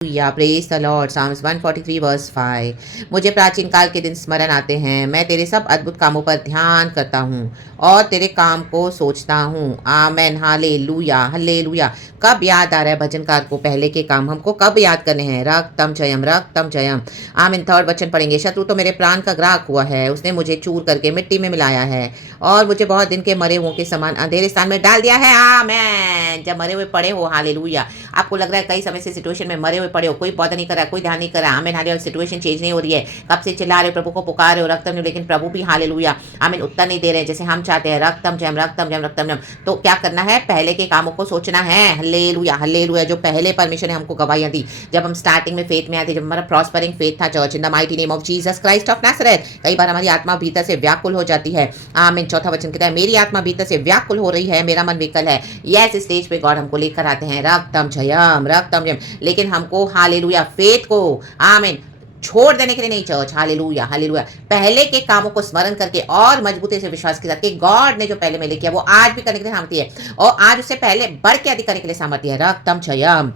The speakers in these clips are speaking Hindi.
या praise the Lord Psalms 143 verse 5। मुझे प्राचीन काल के दिन स्मरण आते हैं। मैं तेरे सब अद्भुत कामों पर ध्यान करता हूँ और तेरे काम को सोचता हूँ। आमेन, हालेलुया हालेलुया। कब याद आ रहा है भजनकार को पहले के काम? हमको कब याद करने हैं? रक्तम जयम रक्तम जयम। आमीन। थर्ड वचन पढ़ेंगे। शत्रु तो मेरे प्राण का ग्राहक हुआ है, उसने मुझे चूर करके मिट्टी में मिलाया है और मुझे बहुत दिन के मरे हुओं के समान अंधेरे स्थान में डाल दिया है। आमेन। जब मरे हुए पड़े हो, हालेलुया, आपको लग रहा है कई समय से सिचुएशन में मरे हुए पड़े हो, कोई पौधा नहीं कर रहा, कोई ध्यान नहीं कर रहा, आमीन हालेलुया, सिचुएशन चेंज नहीं हो रही है, कब से चिल्ला रहे हो, प्रभु को पुकार रहे हो, रक्तम जयम, लेकिन प्रभु भी हालेलुया आमीन उत्तर नहीं दे रहे हैं जैसे हम चाहते हैं। रक्तम जयम रक्तम जयम रक्तम जयम। तो क्या करना है? पहले के कामों को सोचना है। Hallelujah hallelujah. जो पहले परमेश्वर ने हमको गवाहियां दी, जब हम स्टार्टिंग में फेथ में आए थे, जब हमारा प्रॉस्परिंग फेथ था church, in the mighty name of Jesus Christ of Nazareth. कई बार हमारी आत्मा भीतर से व्याकुल हो जाती है। आमीन। चौथा वचन कहता है, मेरी आत्मा भीतर से व्याकुल हो रही है, मेरा मन विकल है। यस, स्टेज पे गॉड हमको लेकर आते हैं रक्तम जयम रक्तम जयम, लेकिन हमको हालेलुया फेथ को आमीन छोड़ देने के लिए नहीं चर्च। Hallelujah hallelujah. पहले के कामों को स्मरण करके और मजबूती से विश्वास के साथ कि गॉड ने जो पहले में किया वो आज भी करने के लिए सामर्थ्य है और आज उससे पहले बढ़ के अधिक करने के लिए सामर्थ्य है। रक्तम जयम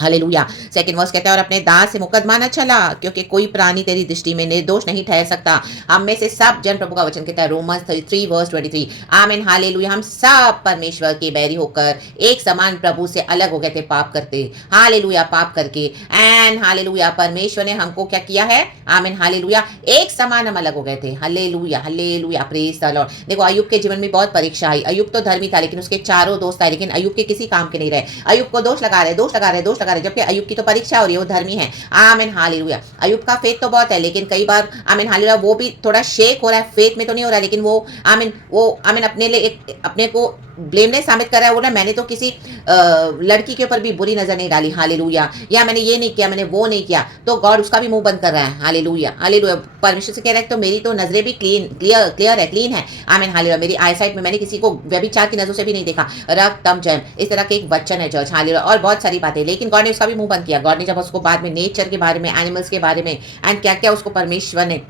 हालेलुया। सेकंड वर्स कहता है, और अपने दास से मुकदमा न चला, क्योंकि कोई प्राणी तेरी दृष्टि में निर्दोष नहीं ठहर सकता। हम में से सब जन, प्रभु का वचन कहता है रोमन्स 3 वर्स 23। आमीन हालेलुया। हम सब परमेश्वर के बैरी होकर एक समान प्रभु से अलग हो गए थे पाप करते। हालेलुया, पाप करके। एंड हालेलुया, परमेश्वर ने हमको क्या किया है? आमीन हालेलुया, एक समान हम अलग हो गए थे। Hallelujah hallelujah, praise the Lord. देखो, अय्यूब के जीवन में बहुत परीक्षा आई। अय्यूब तो धर्मी था, लेकिन उसके चारों दोस्त आए, लेकिन अय्यूब के किसी काम के नहीं रहे। अय्यूब को दोष लगा रहे, दोष लगा रहे, दोष लगा रहे, जबकि अय्यूब की तो परीक्षा हो रही है, वो धर्मी है। आमीन हालेलुया। अय्यूब का फेथ तो बहुत है, लेकिन कई बार आमीन हालेलुया वो भी थोड़ा शेक हो रहा है, फेथ में तो नहीं हो रहा, लेकिन वो आमीन अपने लिए एक अपने को ब्लेमलेस साबित कर रहा है। वो ना, मैंने तो किसी लड़की के ऊपर भी बुरी नजर नहीं डाली, हालेलुया, या मैंने ये नहीं किया, मैंने वो नहीं किया, तो गॉड उसका भी मुंह बंद कर रहा है। Hallelujah hallelujah. परमेश्वर से कह रहा है तो मेरी तो नजरें भी क्लियर है, क्लीन है। आमीन हालेलुया। मेरी आईसाइट में मैंने किसी को व्यभिचार की नजरों से भी नहीं देखा। रक्तम जयम, इस तरह के एक वचन है चर्च। हालेलुया। और बहुत सारी बातें, लेकिन गॉड ने उसका भी मुंह बंद किया। गॉड ने जब उसको बाद में नेचर के बारे में, एनिमल्स के बारे में एंड क्या क्या उसको परमेश्वर ने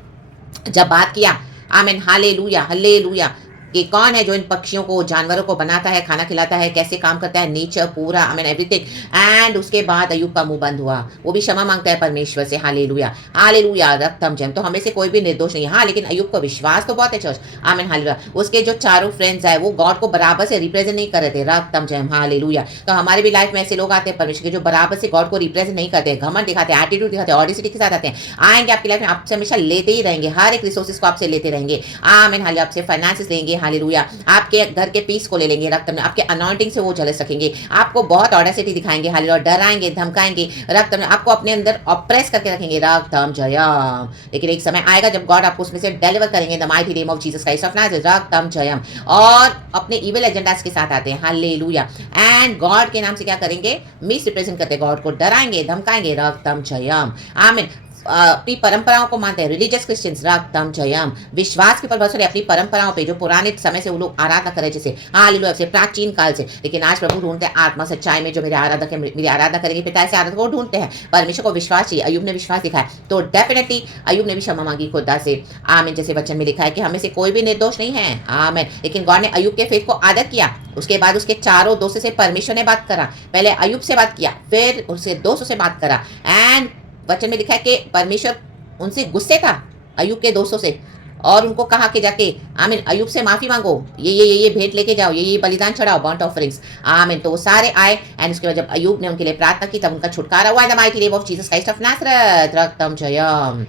जब बात किया, आमीन हालेलुया हालेलुया, कि कौन है जो इन पक्षियों को, जानवरों को बनाता है, खाना खिलाता है, कैसे काम करता है, नेचर पूरा, आई मीन एवरीथिंग। एंड उसके बाद अय्यूब का मुंह बंद हुआ, वो भी क्षमा मांगता है परमेश्वर से। Hallelujah hallelujah. रक्तम जयम। तो हमें से कोई भी निर्दोष नहीं है। हाँ, लेकिन अय्यूब को विश्वास तो बहुत है चर्च। आमीन हालेलुया। उसके जो चारों फ्रेंड्स आए वो गॉड को बराबर से रिप्रेजेंट नहीं कर रहे थे। रक्तम जयम हालेलुया। तो हमारे भी लाइफ में ऐसे लोग आते हैं परमेश्वर के, जो बराबर से गॉड को रिप्रेजेंट नहीं करते, घमंड दिखाते हैं, एटीट्यूड दिखाते हैं, ऑडिसिटी के साथ आते हैं। आएंगे आपकी लाइफ में, आपसे हमेशा लेते ही रहेंगे, हर एक रिसोर्सेज को आपसे लेते रहेंगे। आमीन हालेलुया। आपसे फाइनेंसेस लेंगे, हालेलुया, आपके घर के पीस को ले लेंगे, रक्त में आपके अनॉइंटिंग से वो झलक सकेंगे, आपको बहुत ऑडेसिटी दिखाएंगे, हालेलुया, डराएंगे, धमकाएंगे, रक्त में आपको अपने अंदर ऑप्रेस करके रखेंगे। रक्तम जयम। लेकिन एक समय आएगा जब गॉड आपको उसमें से डिलीवर करेंगे, the mighty name of Jesus Christ of Nazareth. रक्तम जयम। और अपने इविल एजेंडास के साथ आते हैं, हालेलुया, एंड गॉड के नाम से क्या करेंगे? मिस रिप्रेजेंट करते हैं, गॉड को डराएंगे, धमकाएंगे। रक्तम जयम। आमीन। अपनी परंपराओं को मानते हैं, रिलीजियस क्रिश्चियंस। रक्तम जयम। विश्वास के पर बहुत सारे अपनी परंपराओं पे, जो पुराने समय से वो लोग आराधना करे, जैसे हालेलुया से प्राचीन काल से, लेकिन आज प्रभु ढूंढते हैं आत्मा सच्चाई में जो मेरे आराधक है, मेरी आराधना करेंगे, पिता ऐसे आराधक को ढूंढते हैं। परमेश्वर को विश्वास चाहिए। अय्यूब ने विश्वास दिखाया, तो डेफिनेटली अय्यूब ने भी क्षमा मांगी खुदा से। आमीन। जैसे वचन में लिखा है कि हमें से कोई भी निर्दोष नहीं है। आमीन। लेकिन गॉड ने अय्यूब के फेथ को आदर किया। उसके बाद उसके चारों दोस्तों से परमेश्वर ने बात करा। पहले अय्यूब से बात किया, फिर उसके दोस्तों से बात करा। एंड वचन में लिखा है कि परमेश्वर उनसे गुस्से था, अय्यूब के दोस्तों से, और उनको कहा कि जाके आमीन अय्यूब से माफी मांगो, ये भेंट लेके जाओ, ये बलिदान चढ़ाओ, बर्न्ट ऑफरिंग्स। आमीन। तो वो सारे आए, एंड उसके बाद जब अय्यूब ने उनके लिए प्रार्थना की, तब उनका छुटकारा हुआ, in the mighty name of Jesus Christ of Nazareth. रक्तम जयम।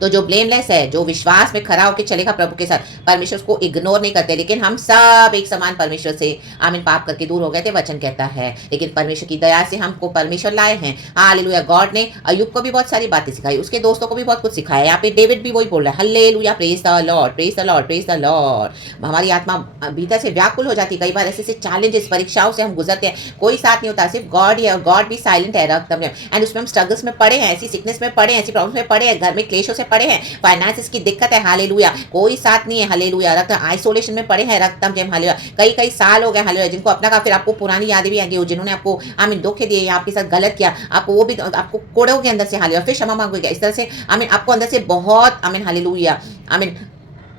तो जो ब्लेमलेस है, जो विश्वास में खड़ा होकर चलेगा प्रभु के साथ, परमेश्वर को इग्नोर नहीं करते। लेकिन हम सब एक समान परमेश्वर से आमीन पाप करके दूर हो गए थे, वचन कहता है, लेकिन परमेश्वर की दया से हमको परमेश्वर लाए हैं। हालेलुया। गॉड ने अय्यूब को भी बहुत सारी बातें सिखाई, उसके दोस्तों को भी बहुत कुछ सिखाया। यहाँ पे डेविड भी वही बोल रहा है, hallelujah, praise the lord, praise the lord, praise the Lord. हमारी आत्मा भीतर से व्याकुल हो जाती है। कई बार ऐसे चैलेंजेस, परीक्षाओं से हम गुजरते हैं, कोई साथ नहीं होता, सिर्फ गॉड ही है, और गॉड भी साइलेंट है। रक्तम एंड उसमें हम स्ट्रगल्स में पड़े हैं, ऐसी सिकनेस में पड़े हैं, ऐसी प्रॉब्लम्स में पड़े हैं, घर में क्लेशों से पड़े हैं, फाइनेंस की दिक्कत है, हालेलुया, कोई साथ नहीं है, हालेलुया, रक्त आइसोलेशन में पड़े हैं, रक्तम जयम, हालेलुया, कई साल हो गए, हालेलुया, जिनको अपना का, फिर आपको पुरानी यादें भी आएंगी, जिन्होंने आपको आमीन धोखे दिए, आपके साथ गलत किया, आपको वो भी आपको कोड़ोगे अंदर से, हालेलुया, फिर क्षमा मांगोगे, इस तरह से आमीन आपको अंदर से बहुत आमीन हालेलुया आमीन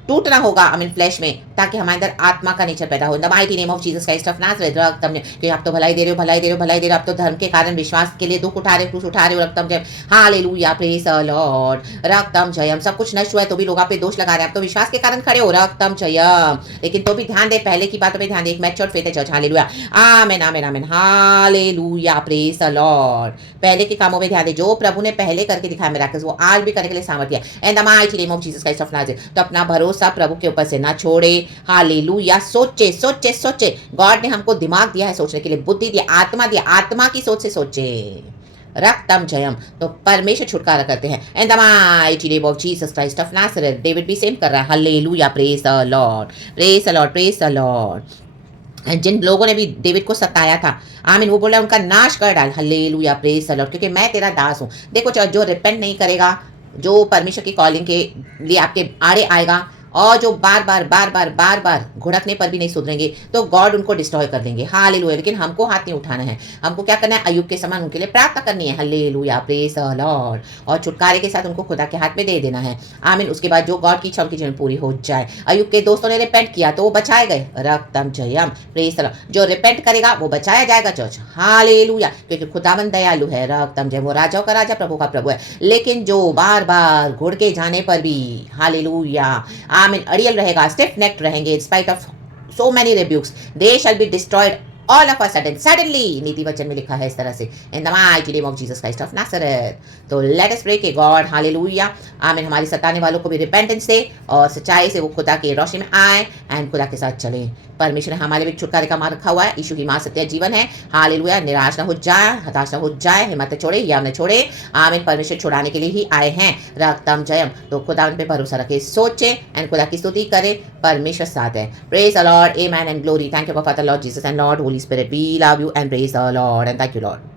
टूटना होगा आई मीन फ्लैश में, ताकि हमारे अंदर आत्मा का नेचर पैदा हो। In the mighty name of Jesus Christ of Nazareth, रक्तम कि आप तो भलाई दे रहे हो, भलाई दे रहे हो, भलाई दे रहे हो, आप तो धर्म के कारण विश्वास के लिए दुख उठा रहे हो, क्रूस उठा रहे हो, रक्तम जय, hallelujah, praise the Lord, रक्तम Jayam. सब कुछ नष्ट हुआ है तो भी लोग आप पे दोष लगा रहे हैं, आप तो विश्वास के कारण खड़े हो, रक्तम जयम। लेकिन तो भी ध्यान दे, पहले की बातों पे ध्यान दे, एक मैच्योर्ड फेथ है church, hallelujah, amen amen amen, hallelujah, praise the Lord. पहले के कामों में ध्यान दे, जो प्रभु ने पहले करके दिखाया मिराकल्स, वो आज भी करने के लिए सामर्थ्य है। इन the mighty name of Jesus Christ of Nazareth. तो अपना भरोसा प्रभु के ऊपर से ना छोड़े, हालेलुया। सोचे सोचे सोचे, गॉड ने हमको दिमाग दिया है सोचने के लिए, बुद्धि दिया, आत्मा दिया, आत्मा की सोच से सोचे, रक्तम जयम। तो परमेश्वर छुटकारा करते हैं। In the mighty name of Jesus Christ of Nazareth. David भी सेम कर रहा है, hallelujah, praise the lord, praise the lord, praise the lord. जिन लोगों ने भी डेविड को सताया था, आमीन, वो बोला उनका नाश कर डाल, हालेलुया, प्रेज द लॉर्ड, क्योंकि मैं तेरा दास हूँ। देखो जो रिपेंट नहीं करेगा, जो परमेश्वर की कॉलिंग के लिए आपके आड़े आएगा, और जो बार बार घुड़कने पर भी नहीं सुधरेंगे, तो गॉड उनको डिस्ट्रॉय कर देंगे, हालेलुया। लेकिन हमको हाथ नहीं उठाना है, हमको क्या करना है, अय्यूब के समान उनके लिए प्रार्थना करनी है, हालेलुया, प्रेज द लॉर्ड, और छुटकारे के साथ उनको खुदा के हाथ में दे देना है, आमीन। उसके बाद जो गॉड की इच्छा उनकी जीवन पूरी हो जाए। अय्यूब के दोस्तों ने रिपेंट किया तो वो बचाए गए, रक्तम जयम, प्रेज द लॉर्ड। जो रिपेंट करेगा वो बचाया जाएगा चर्च, हालेलुया, क्योंकि खुदावन दयालु है, रक्तम जयम। वो राजाओं का राजा, प्रभु का प्रभु है। लेकिन जो बार बार घुड़ के जाने पर भी, हालेलुया, आमीन, अड़ियल रहेगा, स्टिफ नेक्ड रहेंगे, in spite of so many रिब्यूक्स, they shall be destroyed all of a sudden, suddenly, नीति वचन में लिखा है इस तरह से, इन the mighty name of Jesus Christ of Nazareth. तो लेट अस प्रे कि गॉड, हालेलुया, आमीन, हमारी सताने वालों को भी रिपेंटेंस दे और सच्चाई से वो खुदा की रोशनी में आए एंड खुदा के साथ चले। परमेश्वर ने हमारे भी छुटकारे का मार्ग रखा हुआ है, यीशु की मां सत्य जीवन है, हालेलुया। निराश ना हो जाए, हताश ना हो जाए, हिम्मत छोड़े या न छोड़े, आमीन। परमेश्वर छुड़ाने के लिए ही आए हैं, रक्तम जयम। तो खुदा उन पे भरोसा रखे, सोचे एंड खुदा की स्तुति करे, परमेश्वर साथ है। Praise the Lord, amen and glory. Thank you for Father Lord Jesus and Lord Holy Spirit, we love you and praise the Lord and thank you Lord.